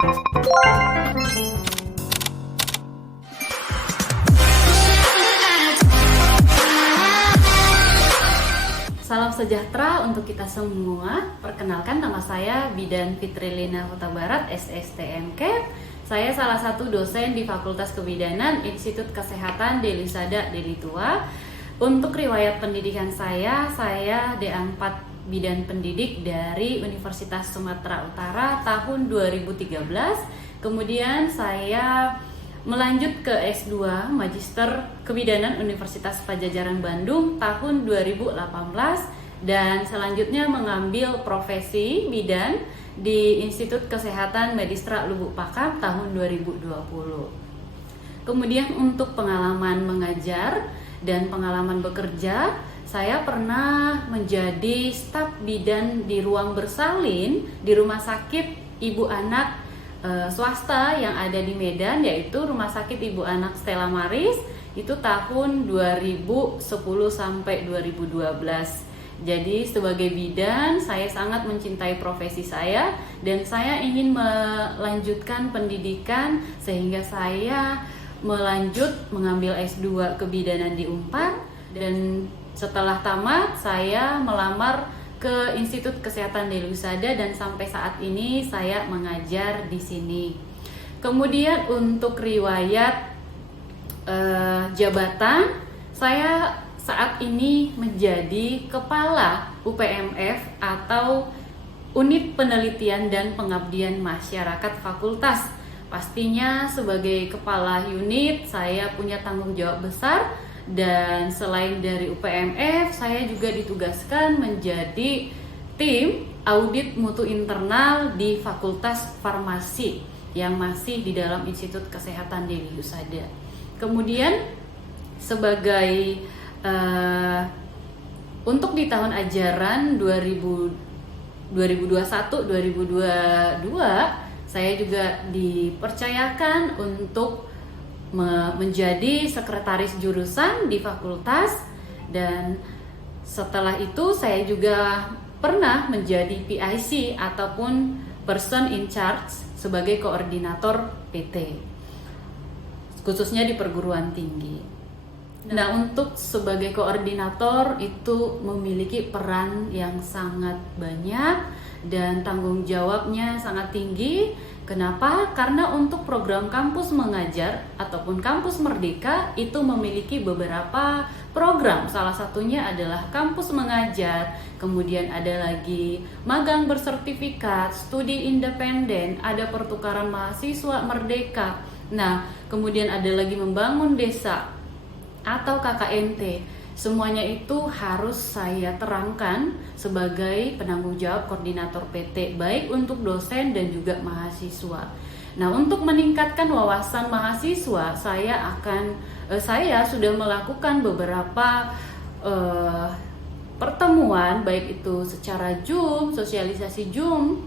Salam sejahtera untuk kita semua. Perkenalkan, nama saya Bidan Fitrilina Huta Barat, SSTMK. Saya salah satu dosen di Fakultas Kebidanan Institut Kesehatan Deli Sada Deli Tua. Untuk riwayat pendidikan saya D4 Bidan Pendidik dari Universitas Sumatera Utara tahun 2013. Kemudian saya melanjut ke S2 Magister Kebidanan Universitas Padjadjaran Bandung tahun 2018 dan selanjutnya mengambil profesi bidan di Institut Kesehatan Medistra Lubuk Pakam tahun 2020. Kemudian untuk pengalaman mengajar dan pengalaman bekerja, saya pernah menjadi staf bidan di ruang bersalin di Rumah Sakit Ibu Anak swasta yang ada di Medan, yaitu Rumah Sakit Ibu Anak Stella Maris, itu tahun 2010 sampai 2012. Jadi sebagai bidan saya sangat mencintai profesi saya dan saya ingin melanjutkan pendidikan sehingga saya mengambil S2 Kebidanan di Unpad, dan setelah tamat saya melamar ke Institut Kesehatan Deli Sada dan sampai saat ini saya mengajar di sini. Kemudian untuk riwayat jabatan, saya saat ini menjadi Kepala UPMF atau Unit Penelitian dan Pengabdian Masyarakat Fakultas. Pastinya sebagai kepala unit saya punya tanggung jawab besar. Dan selain dari UPMF, saya juga ditugaskan menjadi tim audit mutu internal di Fakultas Farmasi yang masih di dalam Institut Kesehatan Deli Sada. Kemudian sebagai untuk di tahun ajaran 2021-2022 saya juga dipercayakan untuk menjadi sekretaris jurusan di fakultas, dan setelah itu saya juga pernah menjadi PIC ataupun person in charge sebagai koordinator PT khususnya di perguruan tinggi. Nah, untuk sebagai koordinator itu memiliki peran yang sangat banyak dan tanggung jawabnya sangat tinggi. Kenapa? Karena untuk program kampus mengajar ataupun kampus merdeka itu memiliki beberapa program. Salah satunya adalah kampus mengajar, kemudian ada lagi magang bersertifikat, studi independen, ada pertukaran mahasiswa merdeka. Nah, kemudian ada lagi membangun desa atau KKNT. Semuanya itu harus saya terangkan sebagai penanggung jawab koordinator PT, baik untuk dosen dan juga mahasiswa. Nah, untuk meningkatkan wawasan mahasiswa, saya sudah melakukan beberapa pertemuan, baik itu secara Zoom, sosialisasi Zoom,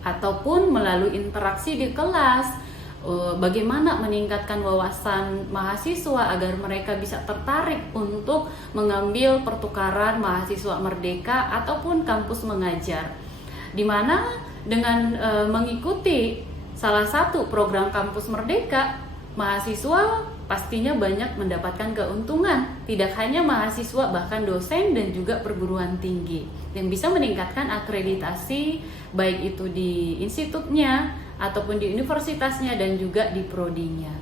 ataupun melalui interaksi di kelas. Bagaimana meningkatkan wawasan mahasiswa agar mereka bisa tertarik untuk mengambil pertukaran mahasiswa merdeka ataupun kampus mengajar, dimana dengan mengikuti salah satu program kampus merdeka, mahasiswa pastinya banyak mendapatkan keuntungan. Tidak hanya mahasiswa, bahkan dosen dan juga perguruan tinggi yang bisa meningkatkan akreditasi baik itu di institutnya ataupun di universitasnya dan juga di prodinya.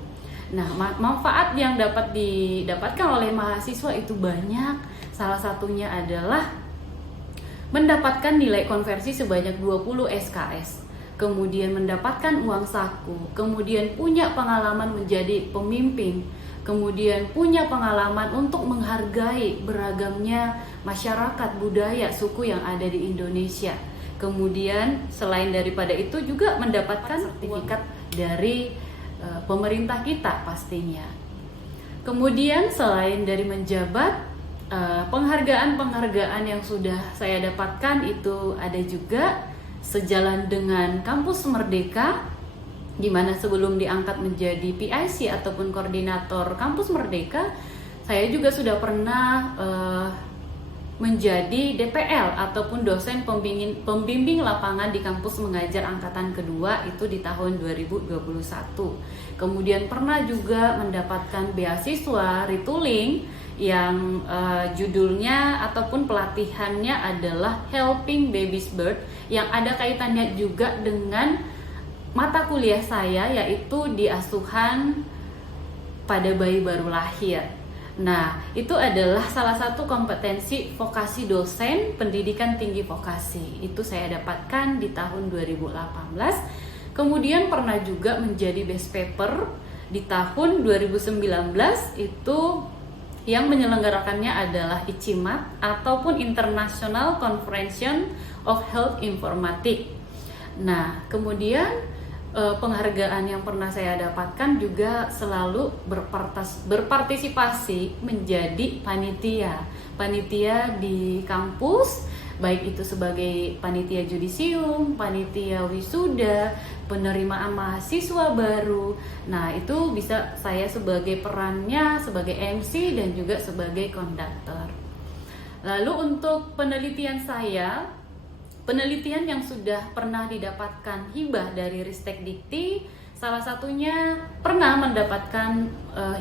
Nah, manfaat yang dapat didapatkan oleh mahasiswa itu banyak. Salah satunya adalah mendapatkan nilai konversi sebanyak 20 SKS, kemudian mendapatkan uang saku, kemudian punya pengalaman menjadi pemimpin, kemudian punya pengalaman untuk menghargai beragamnya masyarakat, budaya, suku yang ada di Indonesia. Kemudian selain daripada itu juga mendapatkan sertifikat dari pemerintah kita pastinya. Kemudian selain dari menjabat, penghargaan-penghargaan yang sudah saya dapatkan itu ada juga sejalan dengan kampus merdeka, di mana sebelum diangkat menjadi PIC ataupun koordinator kampus merdeka, saya juga sudah pernah menjadi DPL ataupun dosen pembimbing lapangan di kampus mengajar angkatan kedua itu di tahun 2021. Kemudian pernah juga mendapatkan beasiswa retooling yang judulnya ataupun pelatihannya adalah Helping Babies Birth, yang ada kaitannya juga dengan mata kuliah saya, yaitu di asuhan pada bayi baru lahir. Nah, itu adalah salah satu kompetensi vokasi dosen pendidikan tinggi vokasi. Itu saya dapatkan di tahun 2018. Kemudian pernah juga menjadi best paper di tahun 2019, itu yang menyelenggarakannya adalah ICIMAT ataupun International Conference of Health Informatics. Nah, kemudian penghargaan yang pernah saya dapatkan juga selalu berpartisipasi menjadi panitia di kampus, baik itu sebagai panitia judisium, panitia wisuda, penerimaan mahasiswa baru. Nah, itu bisa saya sebagai perannya sebagai MC dan juga sebagai konduktor. Lalu untuk penelitian saya, penelitian yang sudah pernah didapatkan hibah dari Ristek Dikti, salah satunya pernah mendapatkan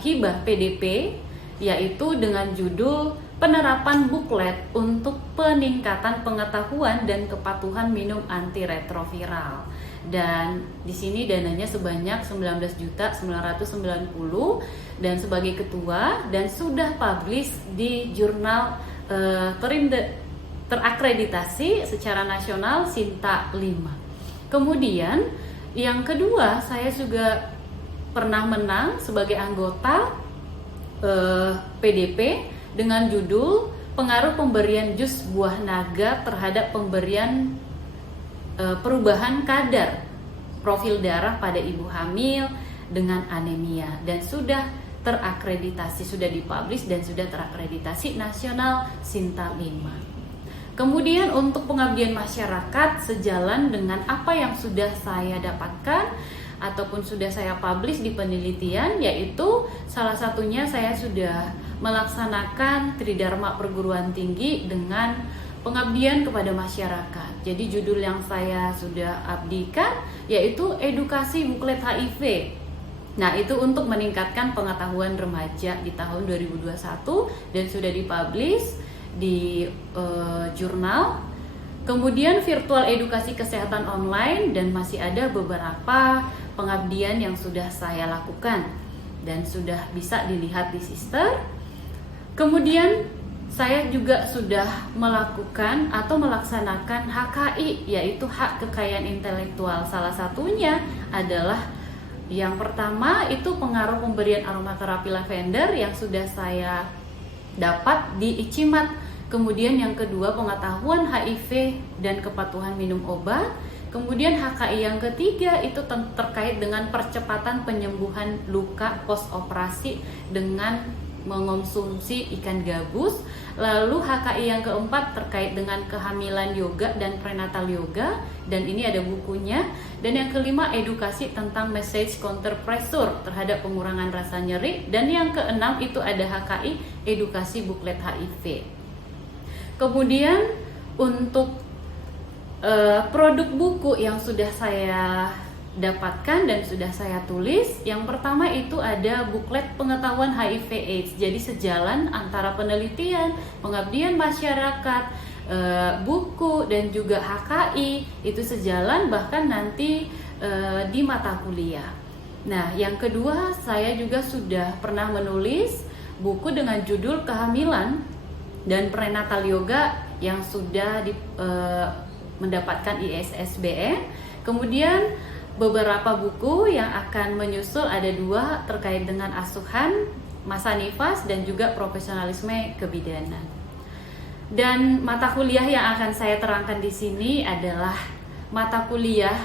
hibah PDP, yaitu dengan judul penerapan buklet untuk peningkatan pengetahuan dan kepatuhan minum antiretroviral. Dan di sini dananya sebanyak 19.990 dan sebagai ketua, dan sudah publish di jurnal terakreditasi secara nasional Sinta 5. Kemudian yang kedua, saya juga pernah menang sebagai anggota PDP dengan judul pengaruh pemberian jus buah naga terhadap pemberian perubahan kadar profil darah pada ibu hamil dengan anemia, dan sudah terakreditasi, sudah dipublish dan sudah terakreditasi nasional Sinta 5. Kemudian untuk pengabdian masyarakat sejalan dengan apa yang sudah saya dapatkan ataupun sudah saya publish di penelitian, yaitu salah satunya saya sudah melaksanakan Tridharma Perguruan Tinggi dengan pengabdian kepada masyarakat. Jadi judul yang saya sudah abdikan yaitu edukasi buklet HIV. Nah, itu untuk meningkatkan pengetahuan remaja di tahun 2021 dan sudah dipublish di jurnal. Kemudian virtual edukasi kesehatan online, dan masih ada beberapa pengabdian yang sudah saya lakukan dan sudah bisa dilihat di Sister. Kemudian saya juga sudah melakukan atau melaksanakan HKI, yaitu hak kekayaan intelektual. Salah satunya adalah yang pertama itu pengaruh pemberian aromaterapi lavender yang sudah saya dapat di ICIMAT. Kemudian yang kedua pengetahuan HIV dan kepatuhan minum obat. Kemudian HKI yang ketiga itu terkait dengan percepatan penyembuhan luka post-operasi dengan mengonsumsi ikan gabus. Lalu HKI yang keempat terkait dengan kehamilan yoga dan prenatal yoga, dan ini ada bukunya. Dan yang kelima edukasi tentang message counter pressure terhadap pengurangan rasa nyeri. Dan yang keenam itu ada HKI edukasi buklet HIV. Kemudian untuk produk buku yang sudah saya dapatkan dan sudah saya tulis, yang pertama itu ada buklet pengetahuan HIV/AIDS. Jadi sejalan antara penelitian, pengabdian masyarakat, buku dan juga HKI itu sejalan, bahkan nanti di mata kuliah. Nah, yang kedua saya juga sudah pernah menulis buku dengan judul kehamilan dan prenatal yoga yang sudah mendapatkan ISSBN. Kemudian beberapa buku yang akan menyusul, ada 2 terkait dengan asuhan, masa nifas, dan juga profesionalisme kebidanan. Dan mata kuliah yang akan saya terangkan di sini adalah mata kuliah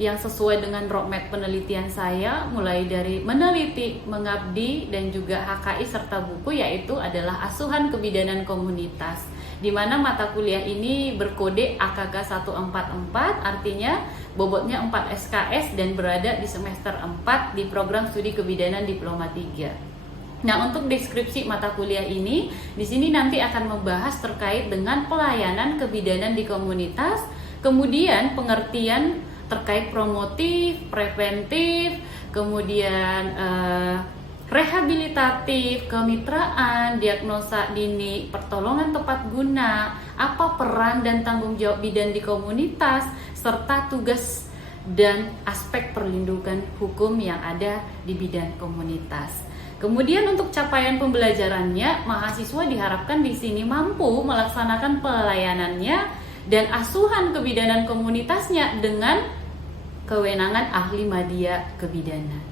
yang sesuai dengan roadmap penelitian saya, mulai dari meneliti, mengabdi, dan juga HKI serta buku, yaitu adalah asuhan kebidanan komunitas, di mana mata kuliah ini berkode AKK 144, artinya bobotnya 4 SKS dan berada di semester 4 di program studi kebidanan diploma 3. Nah, untuk deskripsi mata kuliah ini, di sini nanti akan membahas terkait dengan pelayanan kebidanan di komunitas, kemudian pengertian terkait promotif, preventif, kemudian rehabilitatif, kemitraan, diagnosa dini, pertolongan tepat guna, apa peran dan tanggung jawab bidan di komunitas, serta tugas dan aspek perlindungan hukum yang ada di bidang komunitas. Kemudian untuk capaian pembelajarannya, mahasiswa diharapkan di sini mampu melaksanakan pelayanannya dan asuhan kebidanan komunitasnya dengan kewenangan ahli media kebidanan.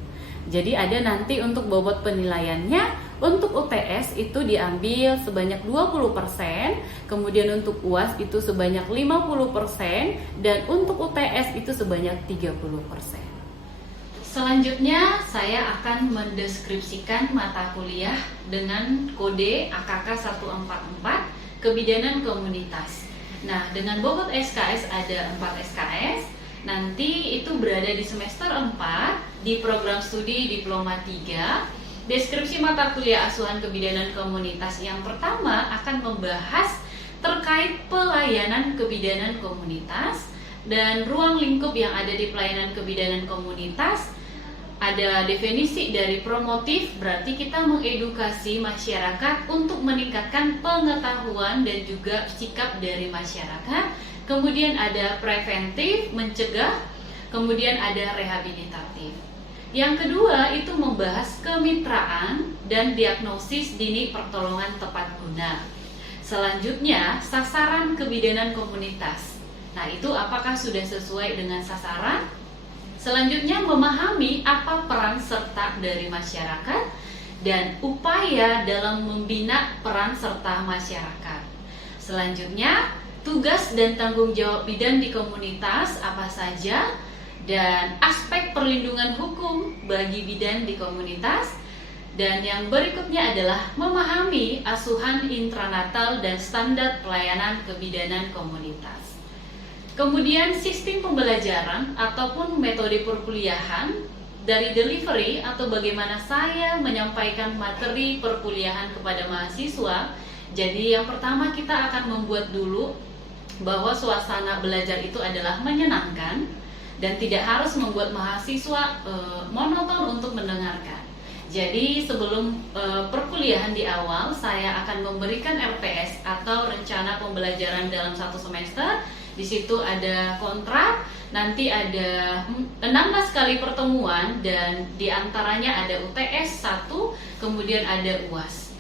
Jadi ada nanti untuk bobot penilaiannya, untuk UTS itu diambil sebanyak 20%, kemudian untuk UAS itu sebanyak 50%, dan untuk UTS itu sebanyak 30%. Selanjutnya saya akan mendeskripsikan mata kuliah dengan kode AKK 144 Kebidanan Komunitas. Nah, dengan bobot SKS ada 4 SKS. Nanti itu berada di semester 4 di program studi Diploma 3. Deskripsi mata kuliah asuhan kebidanan komunitas yang pertama akan membahas terkait pelayanan kebidanan komunitas dan ruang lingkup yang ada di pelayanan kebidanan komunitas. Ada definisi dari promotif, berarti kita mengedukasi masyarakat untuk meningkatkan pengetahuan dan juga sikap dari masyarakat. Kemudian ada preventif, mencegah, kemudian ada rehabilitatif. Yang kedua itu membahas kemitraan dan diagnosis dini pertolongan tepat guna. Selanjutnya sasaran kebidanan komunitas. Nah, itu apakah sudah sesuai dengan sasaran? Selanjutnya memahami apa peran serta dari masyarakat dan upaya dalam membina peran serta masyarakat. Selanjutnya tugas dan tanggung jawab bidan di komunitas apa saja dan aspek perlindungan hukum bagi bidan di komunitas. Dan yang berikutnya adalah memahami asuhan intranatal dan standar pelayanan kebidanan komunitas. Kemudian sistem pembelajaran ataupun metode perkuliahan dari delivery atau bagaimana saya menyampaikan materi perkuliahan kepada mahasiswa. Jadi yang pertama kita akan membuat dulu bahwa suasana belajar itu adalah menyenangkan dan tidak harus membuat mahasiswa monoton untuk mendengarkan. Jadi sebelum perkuliahan di awal saya akan memberikan RPS atau rencana pembelajaran dalam satu semester. Di situ ada kontrak, nanti ada 16 kali pertemuan dan diantaranya ada UTS 1, kemudian ada UAS.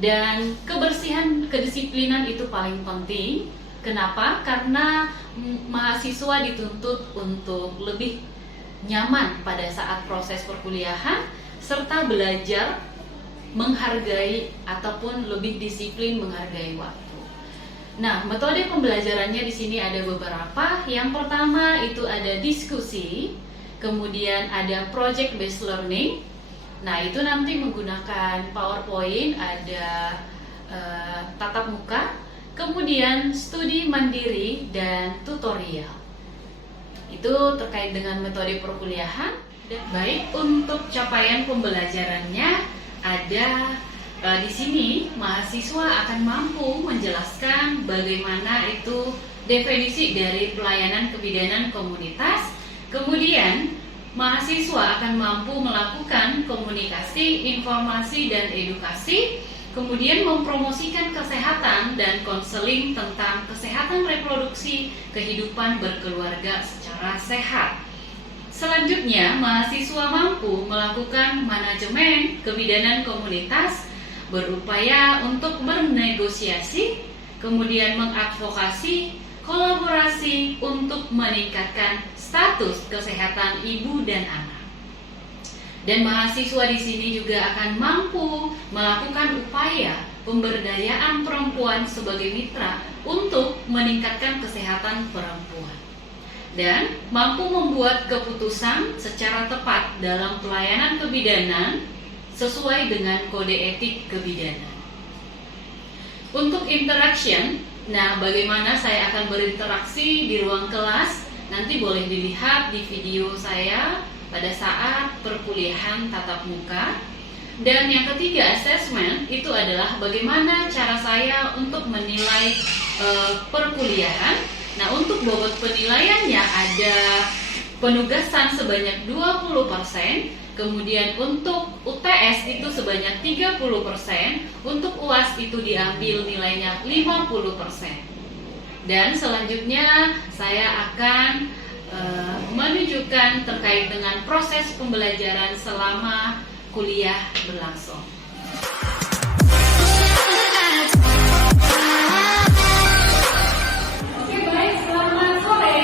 Dan kebersihan kedisiplinan itu paling penting. Kenapa? Karena mahasiswa dituntut untuk lebih nyaman pada saat proses perkuliahan serta belajar menghargai ataupun lebih disiplin menghargai waktu. Nah, metode pembelajarannya di sini ada beberapa. Yang pertama itu ada diskusi, kemudian ada project based learning. Nah, itu nanti menggunakan PowerPoint, ada tatap muka, kemudian studi mandiri dan tutorial. Itu terkait dengan metode perkuliahan. Baik, untuk capaian pembelajarannya ada di sini mahasiswa akan mampu menjelaskan bagaimana itu definisi dari pelayanan kebidanan komunitas. Kemudian mahasiswa akan mampu melakukan komunikasi, informasi, dan edukasi. Kemudian mempromosikan kesehatan dan konseling tentang kesehatan reproduksi, kehidupan berkeluarga secara sehat. Selanjutnya, mahasiswa mampu melakukan manajemen kebidanan komunitas, berupaya untuk bernegosiasi, kemudian mengadvokasi, kolaborasi untuk meningkatkan status kesehatan ibu dan anak. Dan mahasiswa di sini juga akan mampu melakukan upaya pemberdayaan perempuan sebagai mitra untuk meningkatkan kesehatan perempuan. Dan mampu membuat keputusan secara tepat dalam pelayanan kebidanan sesuai dengan kode etik kebidanan. Untuk interaction, nah bagaimana saya akan berinteraksi di ruang kelas, nanti boleh dilihat di video saya pada saat perkuliahan tatap muka. Dan yang ketiga, assessment, itu adalah bagaimana cara saya untuk menilai perkuliahan. Nah, untuk bobot penilaiannya ada penugasan sebanyak 20%, kemudian untuk UTS itu sebanyak 30%, untuk UAS itu diambil nilainya 50%. Dan selanjutnya saya akan menunjukkan terkait dengan proses pembelajaran selama kuliah berlangsung. Oke, baik, selamat sore.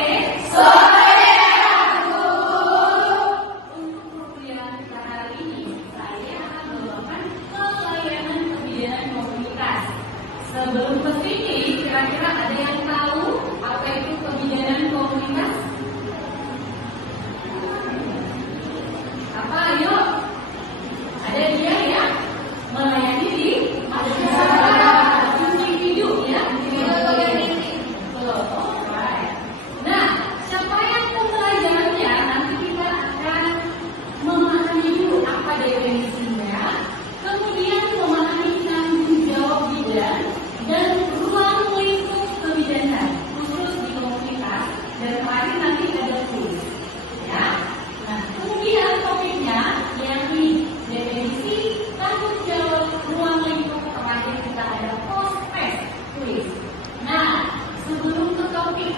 Untuk perkuliahan kita hari ini, saya akan membawakan pelayanan kebijakan komunitas. Sebelum ke sini, kira-kira ada yang tahu apa itu kebijakan komunitas? Apa? Ayo. Ada dia ya, melayani di masyarakat, individu ya. Nah, siapa yang pembelajarannya nanti kita akan memahami dulu apa definisinya, kemudian memahami tanggung jawab bidan dan ruang lingkup kebijakan khusus di komunitas, dan terakhir nanti ada kuis ya. Nah, kemudian topiknya yakni definisi, tanggung jawab, ruang lingkup, terakhir kita ada post-test kuis. Nah, sebelum ke topik,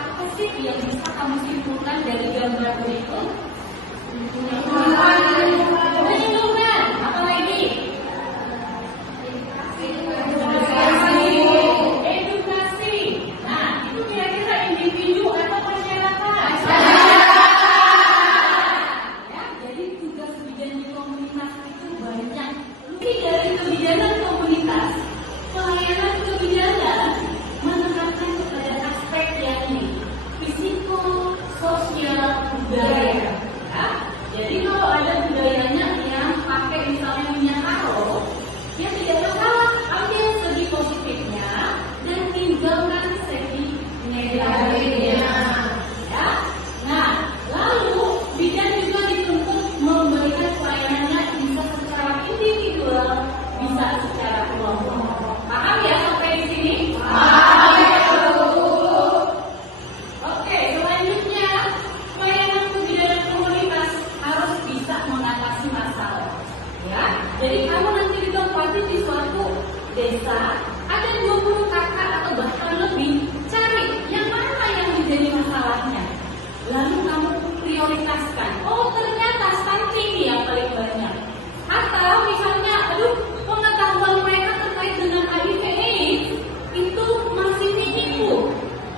apa sih yang bisa kamu simpulkan dari gambar berikut? Lingkungan, apa lagi? Edukasi. Nah, itu kira-kira individu atau masyarakat? Ya, jadi tugas bidan di komunitas itu banyak. Lebih dari kebijakan komunitas, pelayanan kebijakan menekankan kepada aspek yakni fisiko, sosial, budaya. Ya, jadi kalau ada budayanya yang pakai misalnya minyak karo, ya tidak masalah, ambil segi positifnya dan tinggalkan segi negatifnya. Ya. Nah, lalu bidan juga dituntut memberikan pelayanannya bisa secara individual, bisa secara kelompok. Paham ya sampai di sini? Oke, selanjutnya pelayanan kebijakan komunitas harus bisa mengatasi masalah. Ya, jadi kamu nanti ditempati di suatu desa, ada 20 kakak atau bahkan lebih, cari yang mana yang menjadi masalahnya. Lalu kamu prioritaskan. Oh, ternyata stunting yang paling banyak. Atau misalnya, pengetahuan mereka terkait dengan HIV/AIDS itu masih minimum.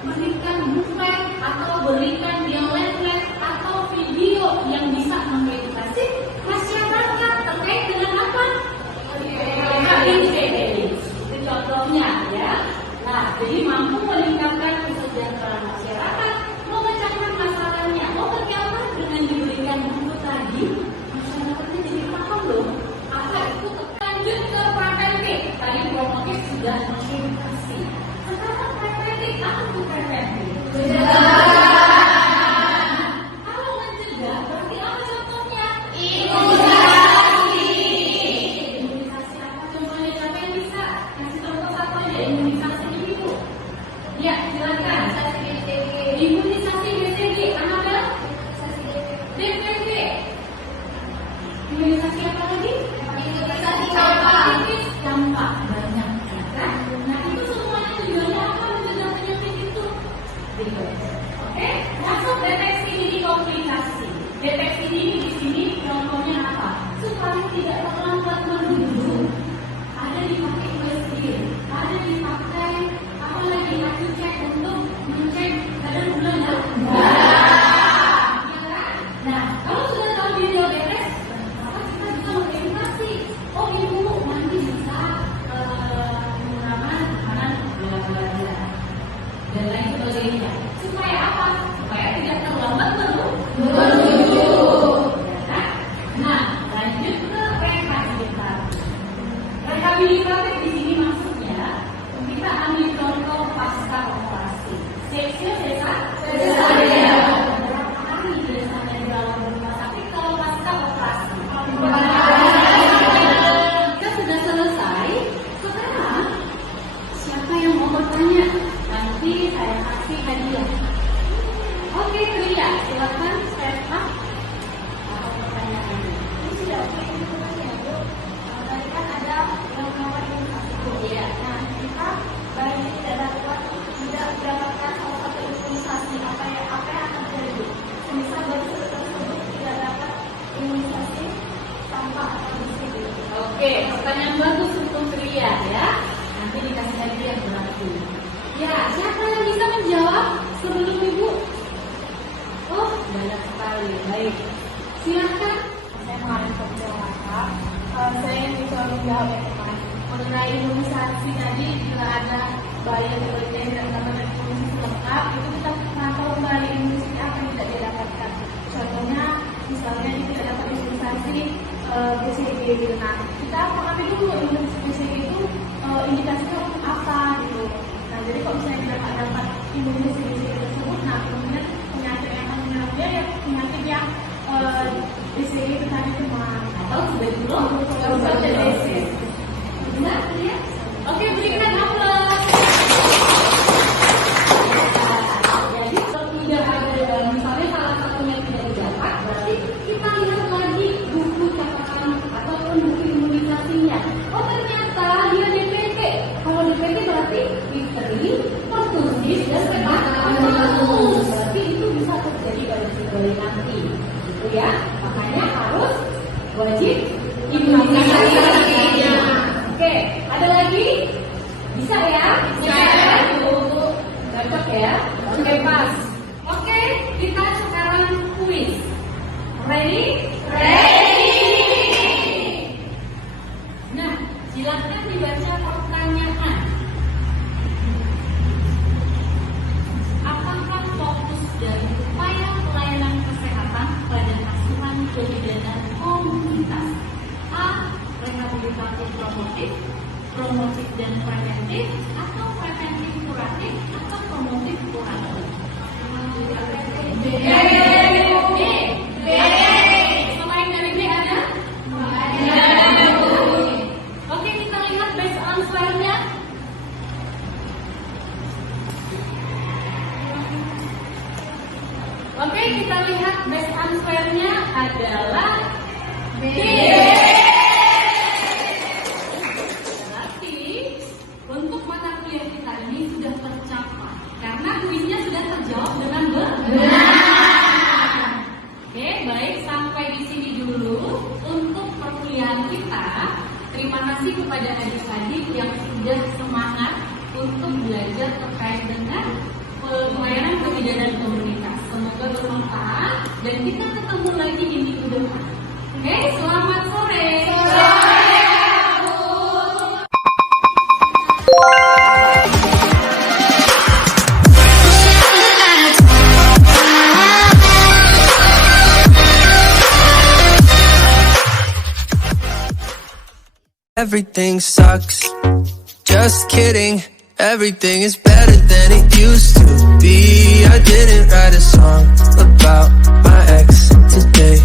Berikan buffet atau berikan yang leaflet atau video yang bisa mengedukasi masyarakat terkait dengan apa? HIV/AIDS. Itu contohnya ya. Nah, jadi mampu meningkatkan kesejahteraan masyarakat, memecahkan masalahnya. Oh, ternyata dengan diberikan buku tadi, masyarakatnya jadi paham loh. Apa itu? Lanjut ke preventif. Tadi promotif sudah mengedukasi. Sekarang preventif, apa itu preventif? Kalau mencegah, berarti apa contohnya? Imunisasi. Imunisasi apa contohnya? Siapa yang bisa? Kasih contoh satu aja, imunisasi ini Bu. Ya, silakan. Imunisasi BCG, ada? DPT. Imunisasi apa lagi? Imunisasi campak banyak kan? Nah, itu semuanya tujuannya apa? Mencegah penyakit itu. Oke, masuk deteksi dini komplikasi. Deteksi dini di sini contohnya apa? Supaya tidak terlambat menuju. Ada dipakai USG, ada dipakai apa lagi? Aku cek untuk mengecek kadar gula darah. Nah, kalau sudah tahu diri diabetes, maka kita bisa mengedukasi. Oh, ibu nanti bisa menggunakan makanan gula-gula dan lain sebagainya. Supaya apa? Supaya tidak terlambat menuju. Nah, lanjut ke preventif. pertanyaan bagus untuk Ria ya. Nanti dikasih hadiah berarti. Ya, siapa yang bisa menjawab sebelum Ibu? Oh, banyak sekali. Baik. Silakan. Saya mengalami kecelakaan. Saya bisa menjawab yang tepat. Mengenai imunisasi tadi, bila ada bayi atau bagian yang mendapatkan imunisasi lengkap, itu kita pantau kembali imunisasi apa yang tidak didapatkan. Contohnya, misalnya dia tidak dapat imunisasi BCG. Nah, kita mengambil dulu imunisasi BCG itu indikasinya apa gitu. Nah, jadi kalau misalnya tidak dapat imunisasi BCG tersebut, nah kemudian penyakit yang akan menyerang dia ya penyakit yang BCG itu tadi demam Atau sebelum TBC. Benar ya? Oke, berikan aplaus. Jadi kalau tidak ada, misalnya salah satunya tidak didapat, berarti kita lihat lagi buku catatan ataupun buku imunisasinya. Oh, ternyata dia DPT. Kalau DPT berarti difteri, pertussis, dan tetanus. Berarti itu bisa terjadi pada si bayi nanti, gitu ya. Makanya harus wajib imunisasi. Oke, ada lagi? Bisa ya? Bisa. Dapat ya? Oke, pas. Oke, kita sekarang kuis. Ready? Ready! Nah, silakan dibaca pertanyaan. Apakah fokus dari upaya pelayanan kesehatan pada asuhan kebidanan komunitas? A. Rehabilitatif promotif, promotif dan preventif, atau preventif kuratif, atau promotif kuratif? B. Selain dari B ada? Ada. Oke, kita lihat best answer-nya. Oke, kita lihat best answer-nya adalah B. Berarti untuk mata kuliah kita ini sudah tercapai karena kuisnya sudah terjawab dengan benar. Oke, baik, sampai di sini dulu untuk perkuliahan kita. Terima kasih kepada adik-adik yang sudah semangat untuk belajar terkait dengan pelayanan kebidanan komunitas. Semoga bermanfaat dan kita ketemu lagi di minggu depan. Oke, selamat sore. Everything sucks. Just kidding. Everything is better than it used to be. I didn't write a song about my ex today.